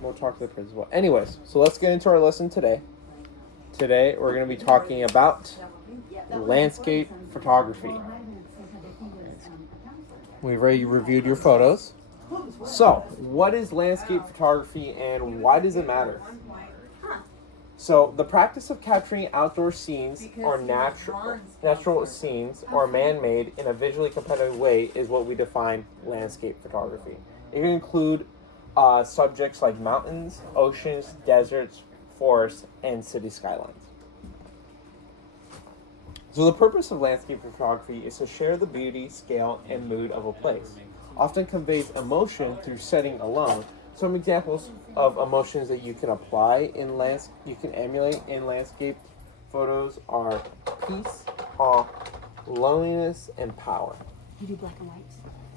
we'll talk to the principal. Anyways, so let's get into our lesson today. Today, we're going to be talking about landscape photography. We've already reviewed your photos. So, what is landscape photography and why does it matter? So, the practice of capturing outdoor scenes or natural scenes or man-made in a visually competitive way is what we define landscape photography. It can include subjects like mountains, oceans, deserts, forests, and city skylines. So the purpose of landscape photography is to share the beauty, scale, and mood of a place. Often conveys emotion through setting alone. Some examples of emotions that you can apply in you can emulate in landscape photos are peace, awe, loneliness, and power. You do black and white?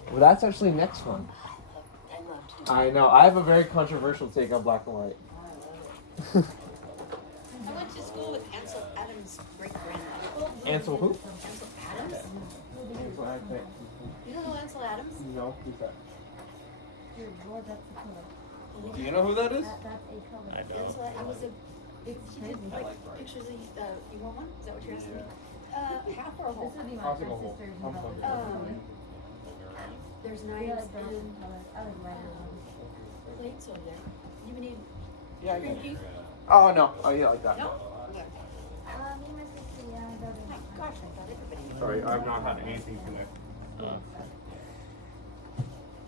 Well, that's actually next one. I love to. I know. I have a very controversial take on black and white. I went to school with Ansel Adams' great-grandmother. Ansel who? Ansel Adams? Ansel Adams. You don't know Ansel Adams? No, who's that? Oh, Do you know who that is? I don't. Ansel Adams was she did like pictures of you want one? Is that what you're asking me? Half or a whole? I'll take a whole. There's knives and plates over there. You need Yeah, I green get tea? it. Oh, no. Oh, yeah, like that. No? Okay. My gosh, I thought everybody knew. Sorry, I've not had anything tonight.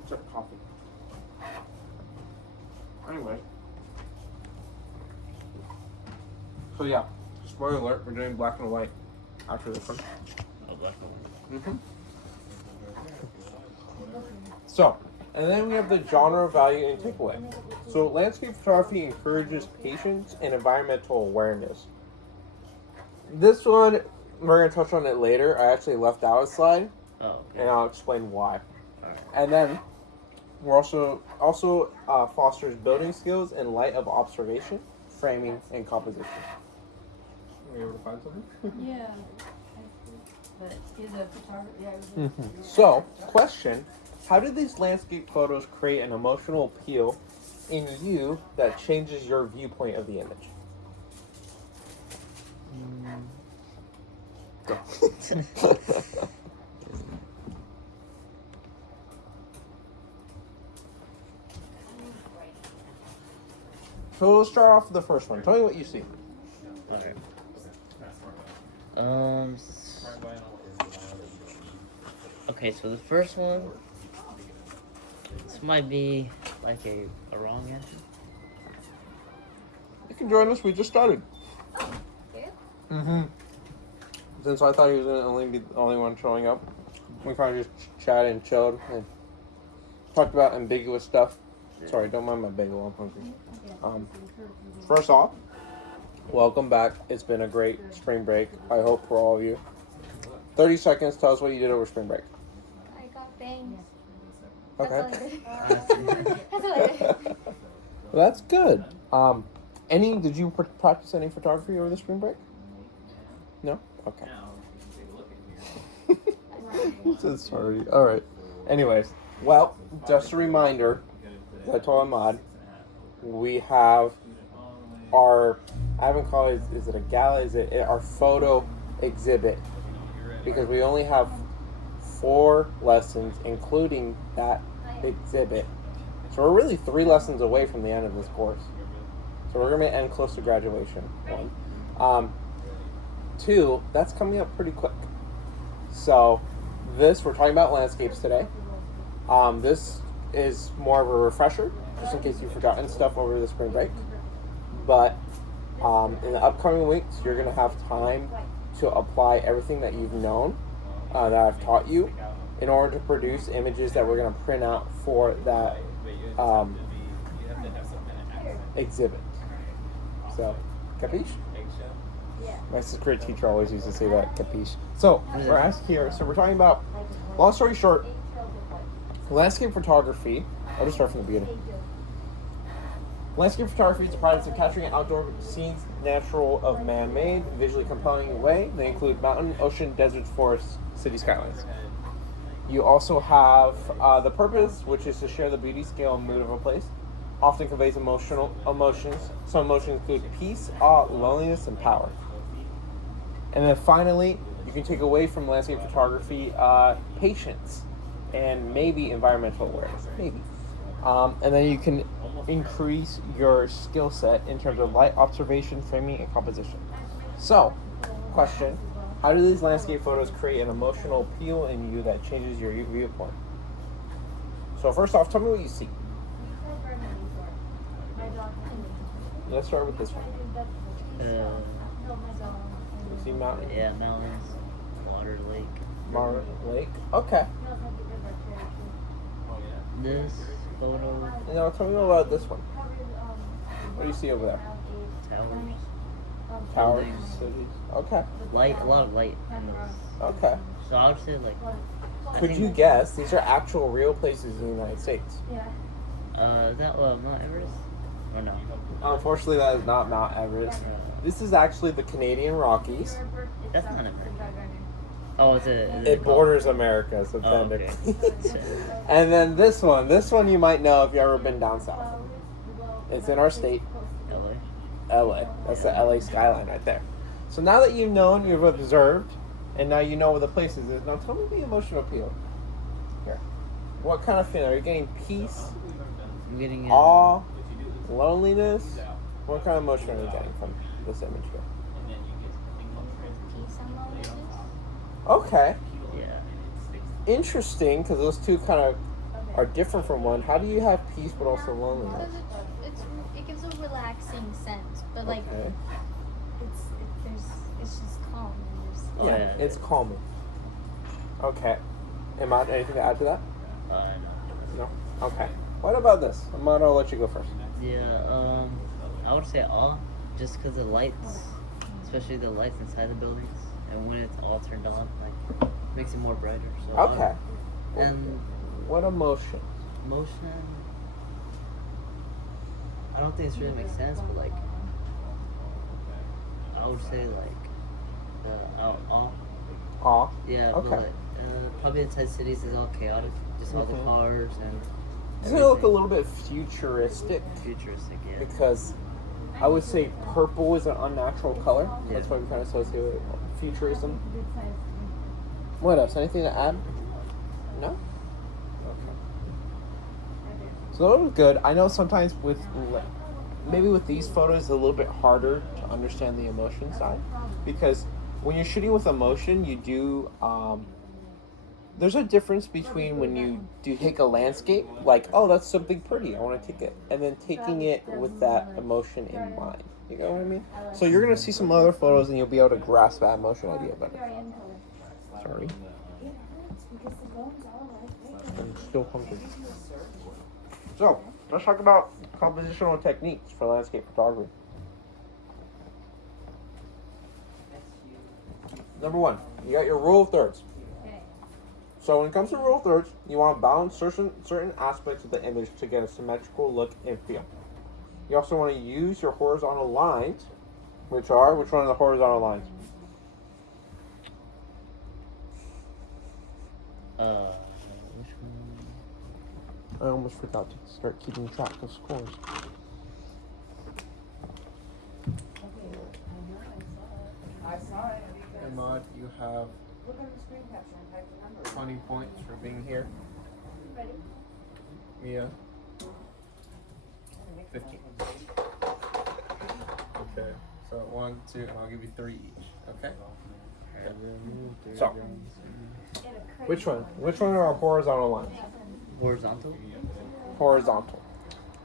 Except coffee. Anyway. So, yeah. Spoiler alert, we're doing black and white after this one. Oh, black and white. So, and then we have the genre, value, and takeaway. So, landscape photography encourages patience and environmental awareness. This one, we're going to touch on it later. I actually left out a slide, Oh, okay. and I'll explain why. Alright. And then, we're also fosters building skills in light of observation, framing, and composition. Were you able to find something? Yeah. But is a photographer, So, question, how do these landscape photos create an emotional appeal in you that changes your viewpoint of the image? So let's start off with the first one. Tell me what you see. Alright. Okay, so the first one, this might be like a wrong answer. You can join us. We just started. Yeah. Since I thought he was going to only be the only one showing up, we kind of just chatted and chilled and talked about ambiguous stuff. Sorry, don't mind my bagel. I'm hungry. First off, welcome back. It's been a great spring break. I hope for all of you. 30 seconds. Tell us what you did over spring break. I got bangs. Okay. That's all I did. Well, that's good. Did you practice any photography over the spring break? No? Okay. So sorry. All right. Anyways, well, just a reminder, as I told Ahmad, we have our, I haven't called it, is it a gala? Is it our photo exhibit? Because we only have 4 lessons, including that exhibit. So we're really 3 lessons away from the end of this course. So we're going to end close to graduation. 1. 2, that's coming up pretty quick. So we're talking about landscapes today. This is more of a refresher, just in case you've forgotten stuff over the spring break. But in the upcoming weeks, you're going to have time to apply everything that you've known, that I've taught you, in order to produce images that we're going to print out for that exhibit. So, capiche? My 6th grade teacher always used to say that, capiche. So, we're asked here, so we're talking about, long story short, landscape photography. I'll just start from the beginning. Landscape photography is a practice of capturing outdoor scenes, natural of man-made, visually compelling way. They include mountain, ocean, deserts, forests, city skylines. You also have the purpose, which is to share the beauty, scale, and mood of a place. often conveys emotions. Some emotions include peace, awe, loneliness, and power. And then finally, you can take away from landscape photography patience and maybe environmental awareness, maybe. And then you can increase your skill set in terms of light observation, framing, and composition. So, question, how do these landscape photos create an emotional appeal in you that changes your viewpoint? So first off, tell me what you see. Let's start with this one. You see mountain? Yeah, mountains, water, lake. Water, lake. Okay. This photo, Now tell me about this one. What do you see over there? towers, Towers, Buildings. cities. Okay. light, a lot of light. in this. Okay. So I would say like, I Could think, you guess these are actual real places in the United States? that Mount Everest? Or no? Unfortunately, that is not Mount Everest. This is actually the Canadian Rockies. That's not America. Oh, is it It borders America, so Oh, okay. technically. And then this one you might know if you've ever been down south. It's in our state, LA? LA. That's the LA skyline right there. So now that you've known, you've observed, and now you know where the place is. Now tell me the emotional appeal. Here. What kind of feeling? Are you getting peace, I'm getting awe, loneliness? What kind of emotion are you getting from this image here? Peace and loneliness. Okay. Yeah. Interesting, because those two kind of are different from one. How do you have peace but also loneliness? Because it gives a relaxing sense, but like Okay. it's just calm and there's Oh, Yeah, yeah. it's calming. Okay. Ahmad, anything to add to that? No. No? Okay. What about this? Ahmad, I'll let you go first. Yeah, I would say awe, just because the lights, especially the lights inside the buildings, and when it's all turned on, like, makes it more brighter. So Okay. And What emotion? motion, I don't think this really makes sense, but like, I would say like, awe. Awe. Yeah, Okay. but like, probably inside cities is all chaotic, just all the Mhm. cars and. Doesn't it look a everything. little bit futuristic? Futuristic? Yeah. Because I would say purple is an unnatural color. Yeah. That's why we kind of associate with futurism. What else? Anything to add? No? Okay. So that was good. I know sometimes maybe with these photos it's a little bit harder to understand the emotion side, because when you're shooting with emotion, you do there's a difference between when you do take a landscape, like, oh, that's something pretty, I want to take it, and then taking it with that emotion in mind. You know what I mean? So you're going to see some other photos and you'll be able to grasp that emotion idea better. Sorry. I'm still hungry. So, let's talk about compositional techniques for landscape photography. Number one, you got your rule of thirds. So when it comes to rule of thirds, you want to balance certain aspects of the image to get a symmetrical look and feel. You also want to use your horizontal lines, which one are the horizontal lines? Which one? I almost forgot to start keeping track of scores. I saw it. Ahmad, you have Look on the screen capture and type the number. 20 points for being here. ready. Mia, 15. Okay, so 1, 2, and I'll give you 3 each. Okay. So, which one? Which one are our horizontal lines? Horizontal? Horizontal.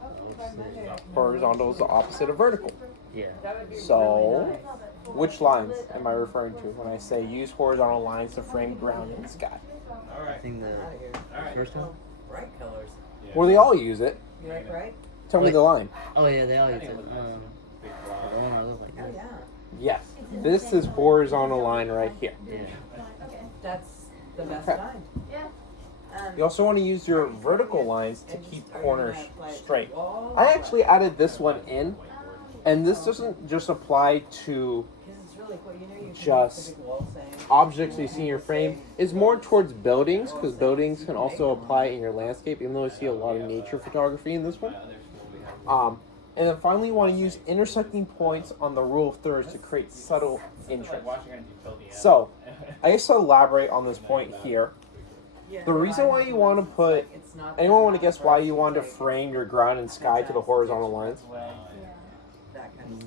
I would say, Horizontal is the opposite of vertical. yeah. So, which lines am I referring to when I say use horizontal lines to frame ground and sky? I think the first one? Bright colors. Well, they all use it. Right? Tell me the line. Oh yeah, they all use it. The one I look like Oh, this. yeah. Yes. This is horizontal line right here. Yeah. That's the best Okay. kind. You also want to use your vertical lines to And keep just- are you corners gonna apply it to straight. walls? I actually added this one in, and this doesn't just apply to 'Cause it's really cool. You know, you can Just make a big wall saying, objects you see in your frame. It's more towards buildings, because buildings can also apply in your landscape, even though I see a lot of nature photography in this one. And then finally, you want to use intersecting points on the rule of thirds to create subtle interest. So, I guess to elaborate on this point here, the reason why you want to put, anyone want to guess why you want to frame your ground and sky to the horizontal lines? That kind of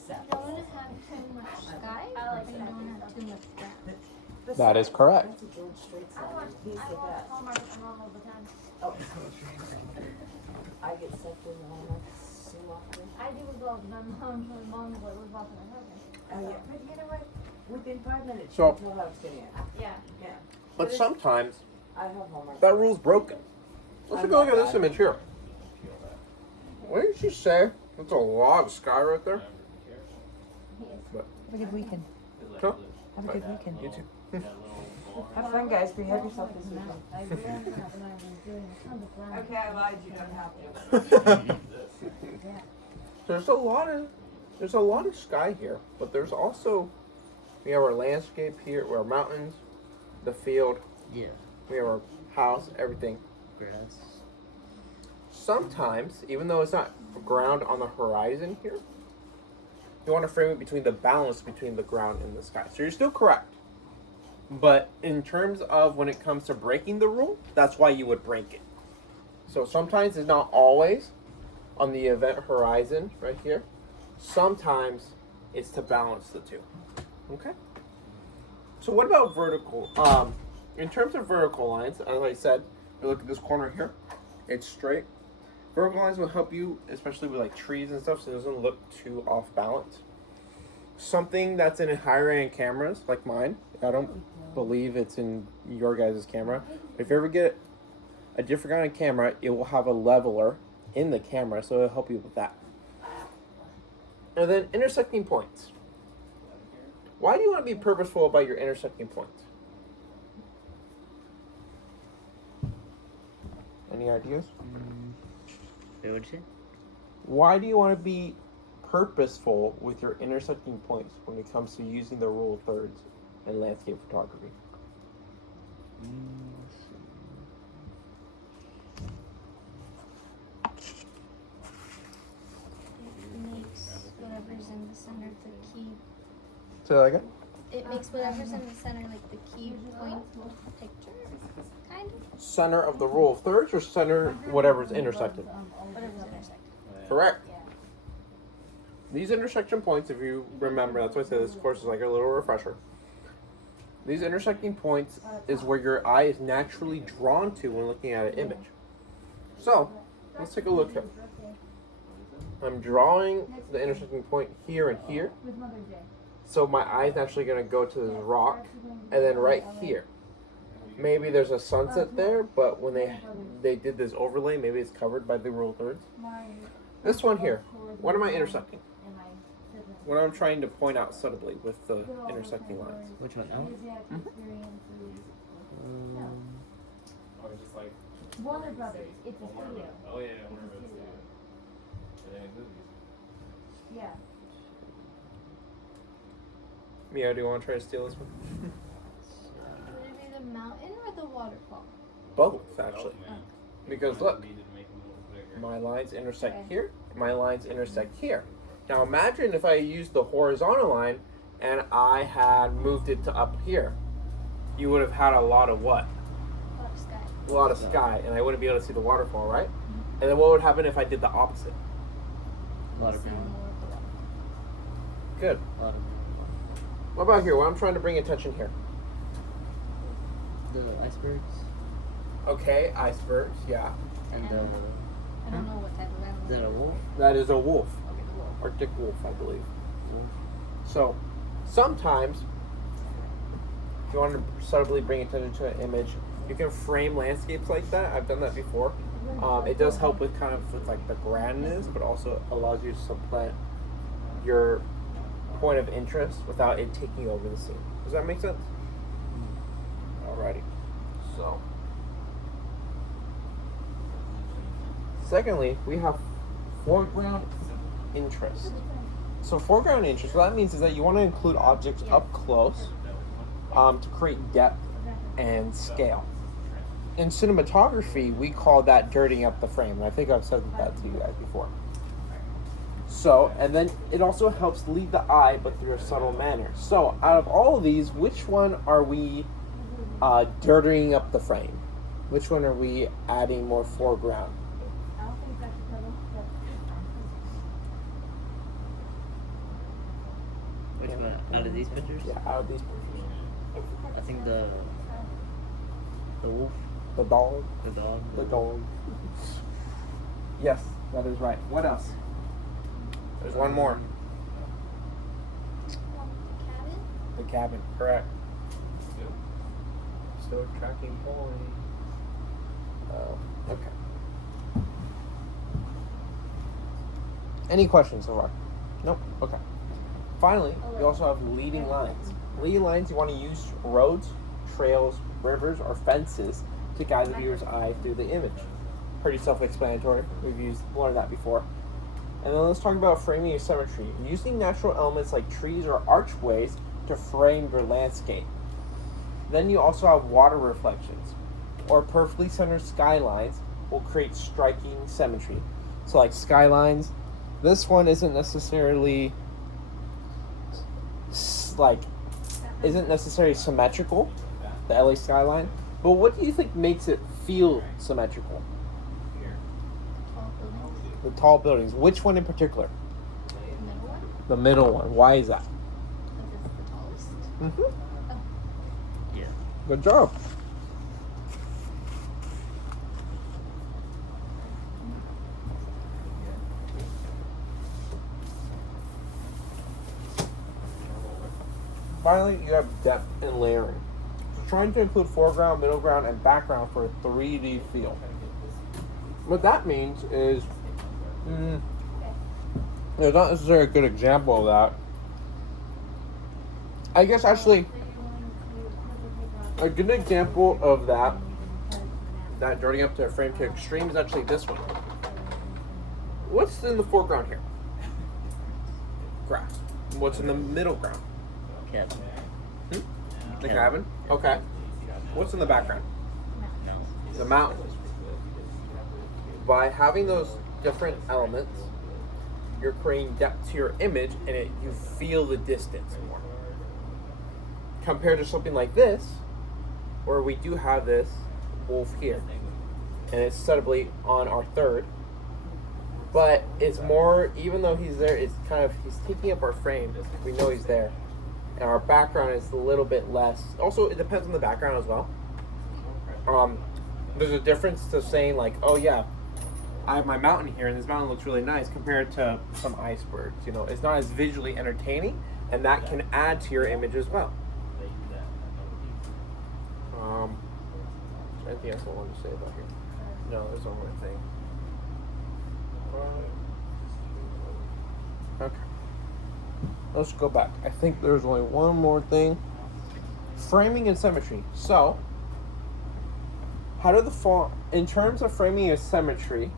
stuff. You don't want to have too much sky, or you don't want to have too much ground. That is correct. That's a George Strait I song. watch He's the best. Hallmark all the time. Oh. I get sucked in Hallmark so often. I do as well, but my mom's like, we're watching my husband. Oh, yeah. But you know what? Within 5 minutes, So- you can tell how it's getting it. Yeah. Yeah. But sometimes, I have Hallmark. that rule's broken. Let's take a look at this image here. What did you say? That's a lot of sky right there. Have a good weekend. Huh? Have a good weekend. You too. Have fun, guys. Behave yourself this weekend. Okay, I lied. You don't have to. There's a lot of sky here, but there's also, we have our landscape here, our mountains, the field, Yeah. we have our house, everything. Grass. Sometimes, even though it's not ground on the horizon here, you want to frame it between the balance between the ground and the sky. So you're still correct. But in terms of when it comes to breaking the rule, that's why you would break it. So sometimes it's not always on the event horizon right here. Sometimes it's to balance the two. Okay? So what about vertical? In terms of vertical lines, as I said, you look at this corner here, it's straight. Vertical lines will help you, especially with like trees and stuff, so it doesn't look too off balance. Something that's in higher end cameras, like mine, I don't believe it's in your guys' camera. If you ever get a different kind of camera, it will have a leveler in the camera, so it'll help you with that. And then intersecting points. Why do you want to be purposeful about your intersecting points? Any ideas? Wait, what'd you say? Why do you want to be purposeful with your intersecting points when it comes to using the rule of thirds in landscape photography? It makes whatever's in the center the key. Say that again? It makes whatever's in the center like the key point picture, kind of. Center of the rule of thirds or center whatever's intersected? Whatever's intersected. Correct. These intersection points, if you remember, that's why I said this course is like a little refresher. These intersecting points is where your eye is naturally drawn to when looking at an image. So, let's take a look here. I'm drawing the intersecting point here and here. So my eye is naturally going to go to this rock, and then right here. Maybe there's a sunset there, but when they did this overlay, maybe it's covered by the rule of thirds. This one here, what am I intersecting? What I'm trying to point out subtly with the intersecting lines. Which one? Oh? Warner Brothers. It's a studio. Oh yeah, Warner Brothers. Yeah. Yeah. Mia, do you want to try to steal this one? Would it be the mountain or the waterfall? Both, actually. Oh, man. Because look, Needed to make it a little bigger. my lines intersect Okay. here, my lines intersect here. Now imagine if I used the horizontal line and I had moved it to up here. You would have had a lot of what? A lot of sky. A lot of sky, and I wouldn't be able to see the waterfall, right? And then what would happen if I did the opposite? A lot of See green. more of the waterfall. Good. A lot of green. What about here? What I'm trying to bring attention here. The icebergs Okay, icebergs, yeah. and the. I don't know what type of animal. Is that a wolf? That is a wolf. Okay, the wolf. Arctic wolf, I believe. Wolf. So, sometimes, if you want to subtly bring attention to an image, you can frame landscapes like that. I've done that before. It does help with kind of with like the grandness, but also allows you to supplant your point of interest without it taking over the scene. Does that make sense? Alrighty. So, secondly, we have foreground interest. So foreground interest, what that means is that you want to include objects up close to create depth and scale. in cinematography, we call that dirtying up the frame. And I think I've said that to you guys before. So, and then it also helps lead the eye, but through a subtle manner. So, out of all of these, which one are we dirtying up the frame? Which one are we adding more foreground? I don't think that's a problem. Which one? Out of these pictures? Yeah, out of these pictures. I think the wolf, The dog. the dog. The dog. Yes, that is right. What else? There's one more. Cabin? The cabin. Correct. Still tracking point. Okay. Any questions so far? Nope. Okay. Finally, we also have leading lines. Leading lines, you want to use roads, trails, rivers, or fences to guide the viewer's eye through the image. Pretty self-explanatory. We've learned that before. And then let's talk about framing and symmetry. Using natural elements like trees or archways to frame your landscape. Then you also have water reflections, or perfectly centered skylines will create striking symmetry. So like skylines, this one isn't necessarily symmetrical, the LA skyline, but what do you think makes it feel symmetrical? Tall buildings. The tall buildings. Which one in particular? The middle one? The middle one. Why is that? Because it's the tallest. Mm-hmm. Yeah. Good job. Finally, you have depth and layering. So trying to include foreground, middle ground, and background for a 3D feel. What that means is, there's not necessarily a good example of that. I guess actually, a good example of that dirtying up the frame to extreme is actually this one. What's in the foreground here? Grass. What's in the middle ground? Cabin. The cabin? Okay. What's in the background? No. The mountain. By having those different elements, you're creating depth to your image and you feel the distance more. Compared to something like this, where we do have this wolf here, and it's subtly on our third, but it's more, even though he's there, it's kind of, he's taking up our frame. We know he's there. And our background is a little bit less. Also, it depends on the background as well. There's a difference to saying like, oh yeah, I have my mountain here and this mountain looks really nice compared to some icebergs. You know, it's not as visually entertaining, and that can add to your image as well. Is there anything else I wanted to say about here? No, there's one more thing. Okay. Let's go back. I think there's only one more thing. Framing and symmetry. So, how do in terms of framing and symmetry,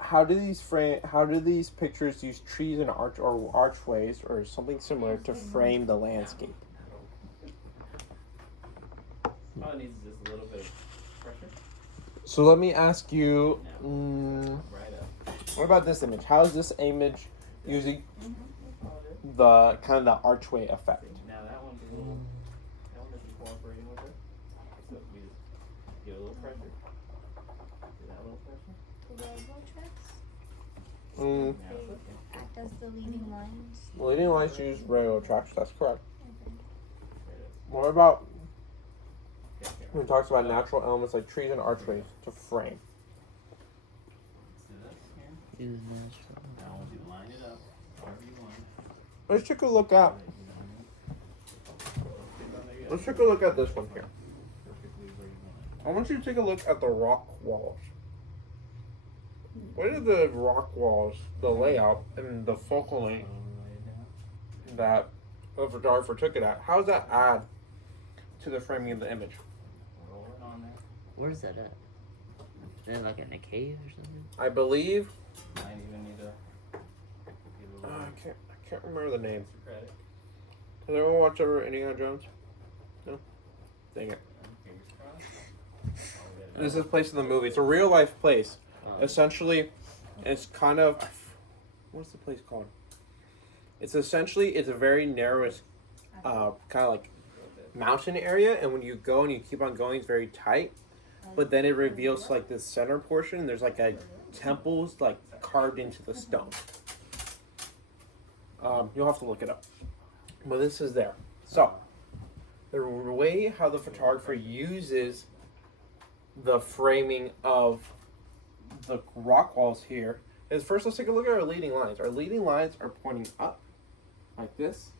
how do these pictures use trees and archways or something similar to frame the landscape? All it needs is just a little bit of pressure. So let me ask you, Right up. what about this image? How is this image using the kind of the archway effect? Now that one's a little, that one isn't cooperating with it. So we just give a little pressure. Give that a little pressure. The railroad tracks. Mm, Now it's okay. They act as the leading lines. leading lines use railroad tracks. That's correct. Okay. There it is. What about Okay, okay. when it talks about natural elements like trees and archways to frame? Let's do this here. Use natural. Now I want you to line it up however you want. Let's take a look at this one here. Perfectly where you want it. I want you to take a look at the rock walls. What are the rock walls, the layout, and the focal length Lay it down. that the photographer took it at? How does that add to the framing of the image? Roll it on there. Where's that at? Is that like in a cave or something? I believe Might even need to give a little I can't remember the name. extra credit. Has everyone watched ever Indiana Jones? No? Dang it. Fingers crossed. This is a place in the movie. It's a real life place. Oh. Essentially, it's kind of, what's the place called? It's a very narrow, kind of like mountain area, and when you go and you keep on going, it's very tight. But then it reveals like this center portion. And there's like a temple's like carved into the stone. You'll have to look it up. But this is there. So the way how the photographer uses the framing of the rock walls here is first let's take a look at our leading lines. Our leading lines are pointing up like this.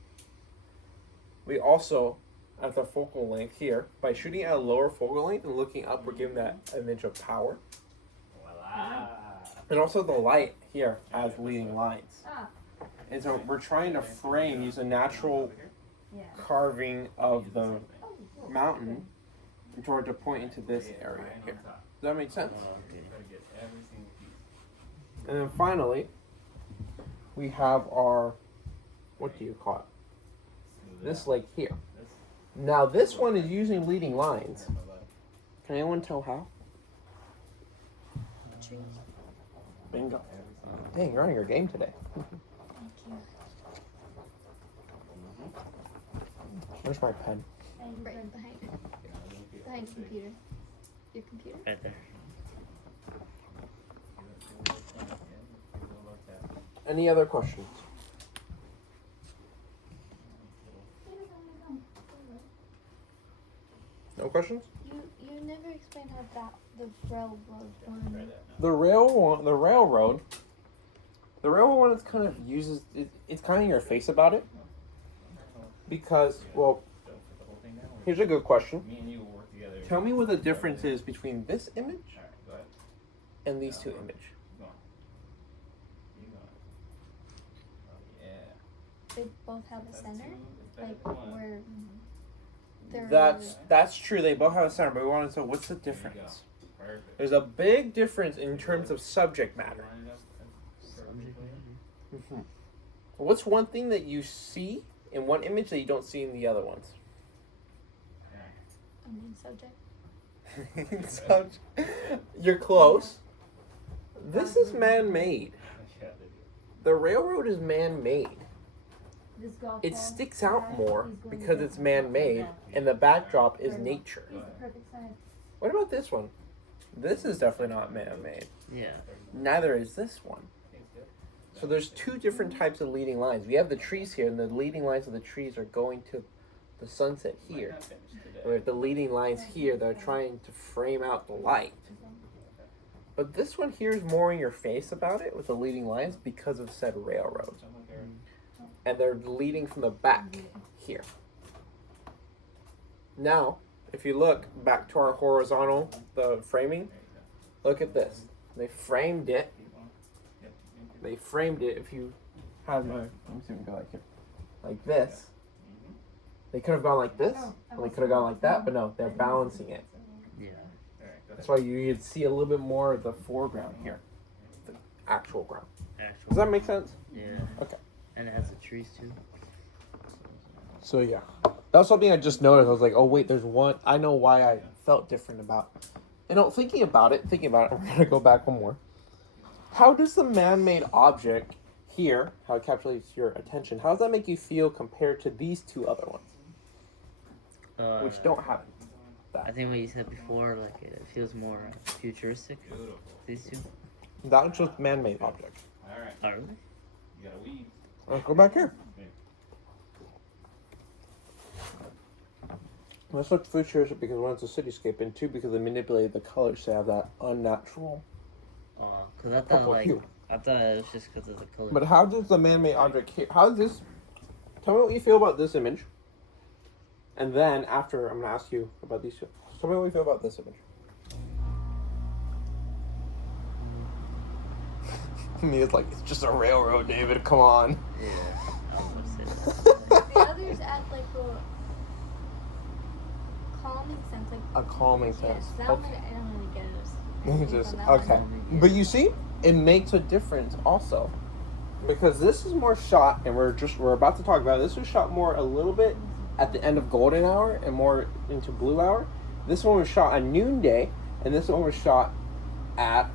We also, at the focal length here, by shooting at a lower focal length and looking up, we're giving that image of power. Voila. And also the light here as leading lines. And so we're trying to frame, use a natural carving of the mountain in order to point into this area here. Does that make sense? And then finally, we have our, what do you call it? This lake here. Now this one is using leading lines. Can anyone tell how? Trees. Bingo. Dang, you're on your game today. Thank you. Where's my pen? Right behind. Behind the computer. Your computer? Right there. Any other questions? No questions? You never explained how the railroad one. The railroad one is kind of uses it's kind of in your face about it because well, here's a good question. Me and you will work together. Tell me what the difference is between this image Alright, go ahead. and these two images. Keep going. Keep going. Oh, yeah. They both have a That's center, two. It's better like than one. where they're. That's true. They both have a center, but we wanted to know what's the There you go. difference. Perfect. There's a big difference in terms of subject matter. Line it up. That's perfect. What's one thing that you see in one image that you don't see in the other ones? Subject. You're close. This is man-made. The railroad is man-made. It sticks out more because it's man-made, and the backdrop is nature. What about this one? This is definitely not man-made. Yeah. Neither is this one. So there's two different types of leading lines. We have the trees here, and the leading lines of the trees are going to the sunset here. We have the leading lines here that are trying to frame out the light. But this one here is more in your face about it with the leading lines because of said railroad. And they're leading from the back here. Now, if you look back to our horizontal, the framing, look at this. They framed it. They framed it. If you had my, let me see if we can go like here, like this. They could have gone like this, and they could have gone like that, but no, they're balancing it. Yeah. That's why you'd see a little bit more of the foreground here, the actual ground. Actual. Does that make sense? Yeah. Okay. And it has the trees too. So yeah, that was something I just noticed. I was like, oh wait, there's one. I know why I felt different about. You know, thinking about it, I'm gonna go back one more. How does the man-made object here, how it captures your attention, how does that make you feel compared to these two other ones, which don't have that? I think what you said before, like it feels more futuristic. These two. That's just man-made object. Alright. Oh, really? You gotta weave. Let's go back here. Let's look futuristic because one, it's a cityscape, and two, because they manipulated the colors to have that unnatural. Cause I thought Purple like hue. I thought it was just because of the color. But how does the man-made object here? How does this? Tell me what you feel about this image. And then after, I'm gonna ask you about these two. Tell me what you feel about this image. Me, it's like it's just a railroad, David. Come on. Yeah. I don't want to say that. The others add like a calming sense, like A calming yes, sense. that Okay. one I don't really get it. Just, That okay. one. But you see, it makes a difference also. Because this is more shot, and we're about to talk about it. This was shot more a little bit at the end of golden hour and more into blue hour. This one was shot at noonday, and this one was shot at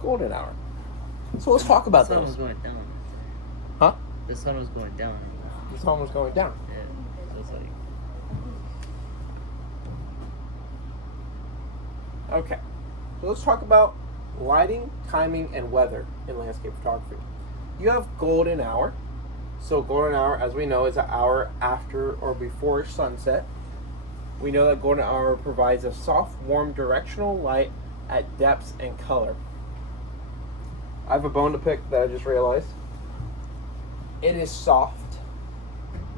golden hour. So let's talk about The sun those. was going down. Huh? The sun was going down. The sun was going down. Yeah. So it's like. Okay, so let's talk about lighting, timing, and weather in landscape photography. You have golden hour. So golden hour, as we know, is an hour after or before sunset. We know that golden hour provides a soft, warm, directional light at depths and color. I have a bone to pick that I just realized. It is soft,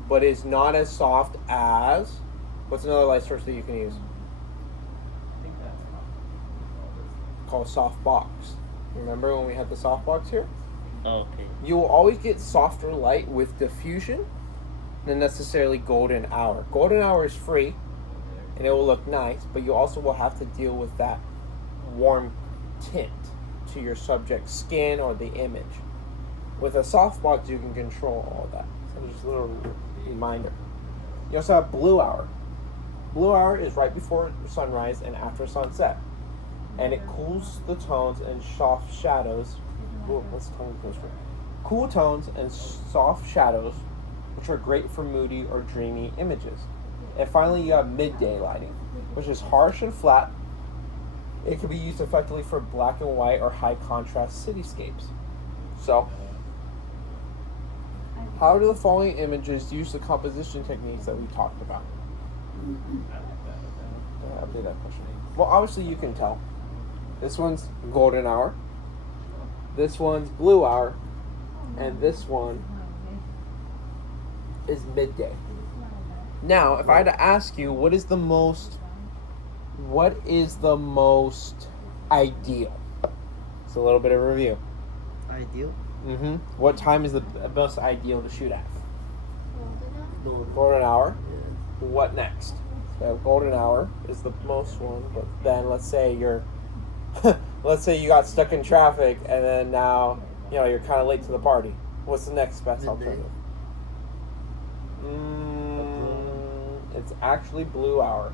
but it's not as soft as... What's another light source that you can use? Called soft box. Remember when we had the soft box here? Oh, okay. You will always get softer light with diffusion than necessarily golden hour. Golden hour is free and it will look nice, but you also will have to deal with that warm tint to your subject's skin or the image. With a soft box, you can control all that. So just a little reminder. You also have blue hour. Blue hour is right before sunrise and after sunset, and it cools the tones and soft shadows. What's tongue twister? Cool tones and soft shadows, which are great for moody or dreamy images. And finally, you have midday lighting, which is harsh and flat. It can be used effectively for black and white or high contrast cityscapes. So, how do the following images use the composition techniques that we talked about? Update that question. Well, obviously you can tell. This one's golden hour. This one's blue hour. And this one is midday. Now, if I had to ask you, what is the most ideal? It's a little bit of a review. Ideal? Mm-hmm. What time is the most ideal to shoot at? Golden hour. What next? So golden hour is the most one, but then let's say you're you got stuck in traffic and then now you're kind of late to the party. What's the next best alternative? It's actually blue hour.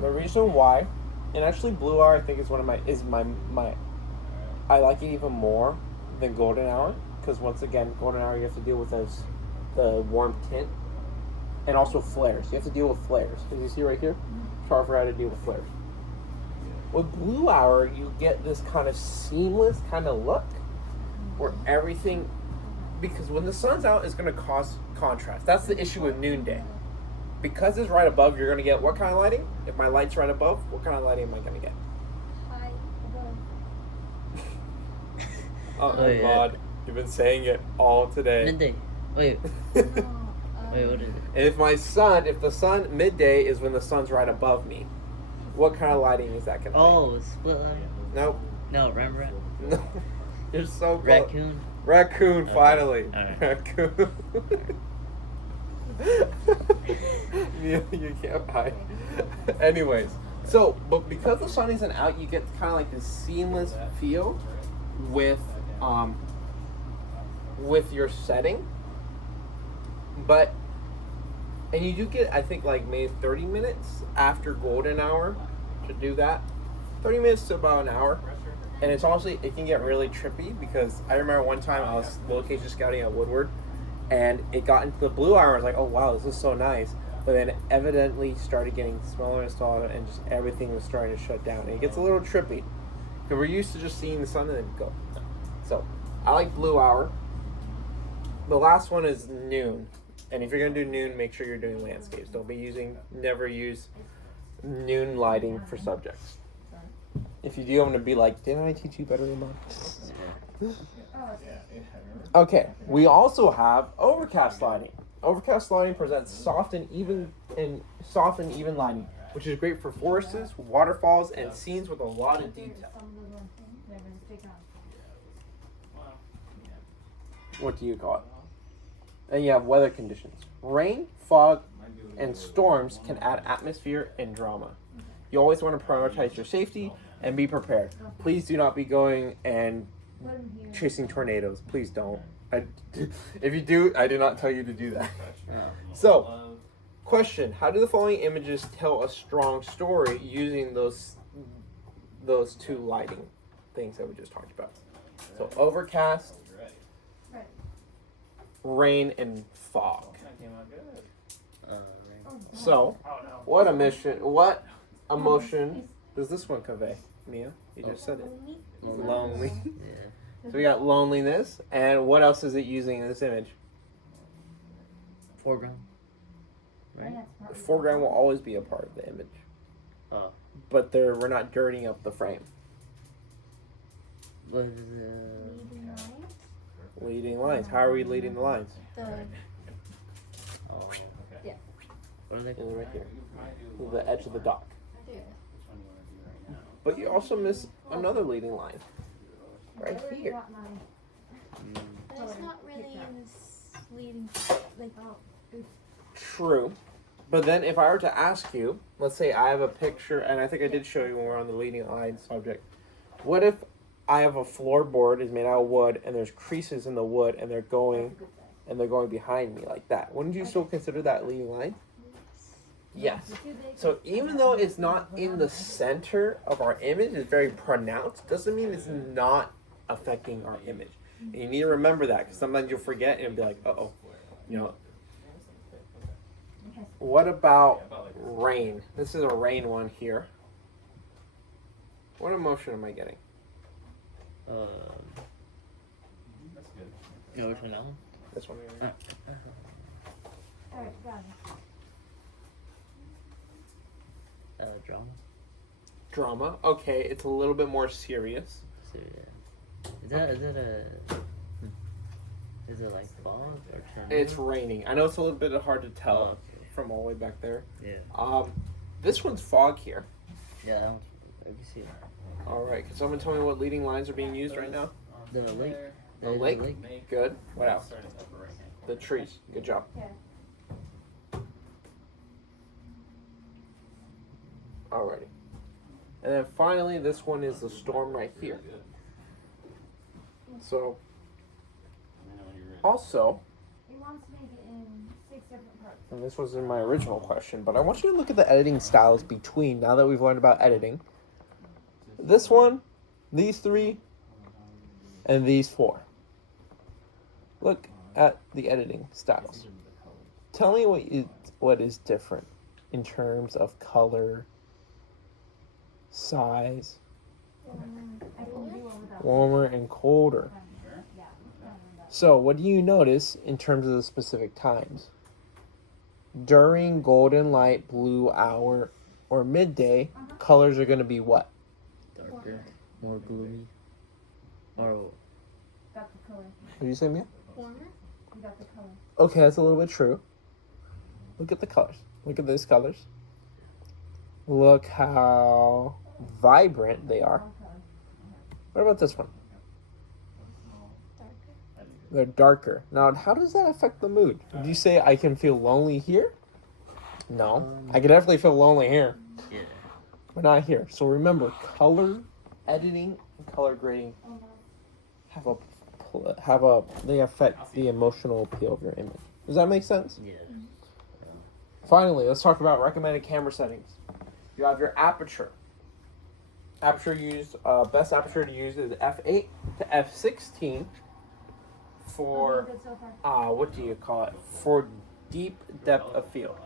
The reason why, and actually blue hour I think is my I like it even more than golden hour, because once again, golden hour you have to deal with the warm tint and also flares. You have to deal with flares. As you see right here, it's hard for how to deal with flares. With blue hour, you get this kind of seamless kind of look where everything, because when the sun's out, it's going to cause contrast. That's the issue with noonday. Because it's right above, you're going to get what kind of lighting? If my light's right above, what kind of lighting am I going to get? High above. Oh, yeah. God. You've been saying it all today. Midday. Wait. No, Wait, what is it? If the sun, midday is when the sun's right above me. What kind of lighting is that going to Oh, split line? be? Nope. No, Rembrandt. No. You're so close. Raccoon. Raccoon, Okay. finally. Alright. Raccoon. you can't hide. Anyways, so, but because the sun isn't out, you get kind of like this seamless feel with your setting. And you do get, I think, like maybe 30 minutes after golden hour to do that. 30 minutes to about an hour. And it's honestly, it can get really trippy, because I remember one time I was location scouting at Woodward, and it got into the blue hour. I was like, oh wow, this is so nice. But then it evidently started getting smaller and smaller, and just everything was starting to shut down. And it gets a little trippy, because we're used to just seeing the sun and then go. So I like blue hour. The last one is noon. And if you're going to do noon, make sure you're doing landscapes. Never use noon lighting for subjects. If you do, I'm going to be like, didn't I teach you better than that? Okay, we also have overcast lighting. Overcast lighting presents soft and even lighting, which is great for forests, waterfalls, and scenes with a lot of detail. What do you call it? And you have weather conditions. Rain, fog, and storms can add atmosphere and drama. You always want to prioritize your safety and be prepared. Please do not be going and chasing tornadoes. Please don't. If you do, I did not tell you to do that. So, question: how do the following images tell a strong story using those two lighting things that we just talked about. So overcast, Right. rain, and fog. Came out good. Right. So, what emotion does this one convey? Mia, you just said it. Lonely. Yeah. So we got loneliness, and what else is it using in this image? Foreground. Right. The foreground will always be a part of the image, Oh. but we're not dirtying up the frame. What is Leading lines. Leading lines. How are we leading the lines? The Oh. Yeah. What are they? Right here, the edge of the dock. there. But you also miss another leading line, right here. But it's not really in this leading, like, True. But then if I were to ask you, let's say I have a picture, and I think I did show you when we were on the leading line subject. What if I have a floorboard is made out of wood, and there's creases in the wood, and they're going behind me like that? Wouldn't you still consider that leading line? Yes. So even though it's not in the center of our image, it's very pronounced, doesn't mean it's not affecting our image. And you need to remember that, because sometimes you'll forget and be like, uh-oh, you know. What about rain? This is a rain one here. What emotion am I getting? No, which one? That one? This one. Alright, got it. Drama. Drama. Okay, it's a little bit more serious. So yeah. Is it like fog or tornado? It's raining. I know it's a little bit hard to tell Oh, okay. from all the way back there. Yeah. This one's fog here. Yeah, that one's, I can see it. All right, can someone tell me what leading lines are being used right now? The lake. The lake. Good. What else? The trees. Good job. Yeah. Alrighty. And then finally, this one is the storm right here. So, also, It wants to make it in 6 different parts. and this was in my original question, but I want you to look at the editing styles between, now that we've learned about editing. This one, these three, and these four. Look at the editing styles. Tell me what is different in terms of color, size, I can do one without. warmer and colder. Yeah. So, what do you notice in terms of the specific times? During golden light, blue hour, or midday, colors are going to be what? Darker, more gloomy. Or Got the color. What did you say, Mia? warmer. You got the color. Okay, that's a little bit true. Look at the colors. Look at these colors. Look how vibrant they are. What about this one? Darker. They're darker. Now, how does that affect the mood? Did you say I can feel lonely here? No. I can definitely feel lonely here, yeah. but not here. So remember, color editing and color grading they affect the emotional appeal of your image. Does that make sense? Yeah. Finally, let's talk about recommended camera settings. You have your aperture. Best aperture to use is f8 to f16 for Good so far. what do you call it? For deep depth of field.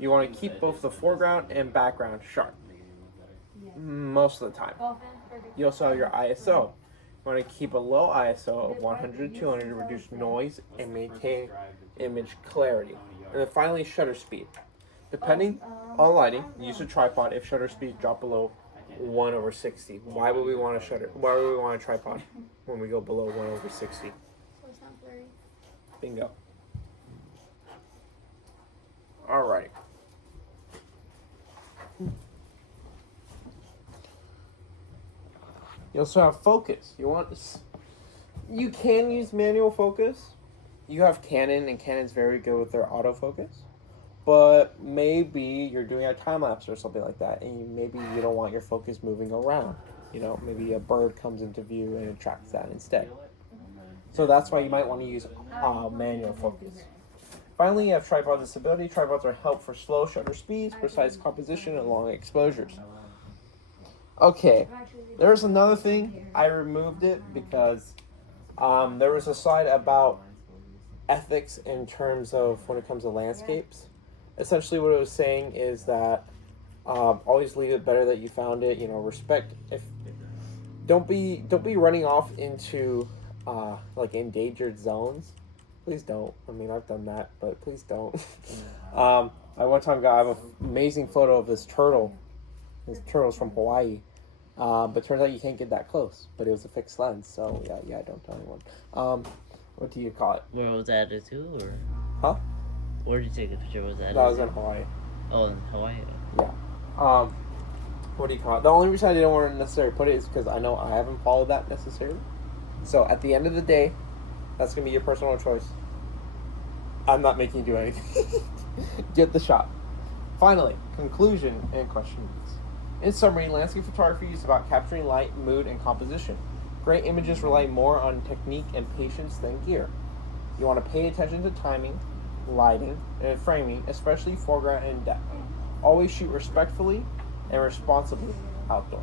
You want to keep both the foreground and background sharp most of the time. Golfing. Perfect. You also have your ISO. You want to keep a low ISO of 100 to 200 to reduce noise and maintain image clarity. And then finally, shutter speed. Depending on lighting, use a tripod if shutter speed drop below 1/60. Why would we want a tripod when we go below 1/60? So it's not blurry. Bingo. Alright. You also have focus. You can use manual focus. You have Canon, and Canon's very good with their autofocus. But maybe you're doing a time lapse or something like that, and maybe you don't want your focus moving around. You know, maybe a bird comes into view and it tracks that instead. So that's why you might want to use manual focus. Finally, you have tripod stability. Tripods are help for slow shutter speeds, precise composition, and long exposures. Okay, there's another thing. I removed it because there was a slide about ethics in terms of when it comes to landscapes. Essentially, what it was saying is that always leave it better that you found it. You know, respect. If don't be running off into like endangered zones. Please don't. I mean, I've done that, but please don't. I one time I have an amazing photo of this turtle. This turtle's from Hawaii. But turns out you can't get that close. But it was a fixed lens, so yeah, don't tell anyone. What do you call it? Where was that at too, or? Huh? Where did you take a picture? Was that? That was in Hawaii. Oh, in Hawaii. Yeah. What do you call it? The only reason I didn't want to necessarily put it is because I know I haven't followed that necessarily. So at the end of the day, that's gonna be your personal choice. I'm not making you do anything. Get the shot. Finally, conclusion and questions. In summary, landscape photography is about capturing light, mood, and composition. Great images rely more on technique and patience than gear. You want to pay attention to timing, lighting, and framing, especially foreground and depth. Always shoot respectfully and responsibly outdoors.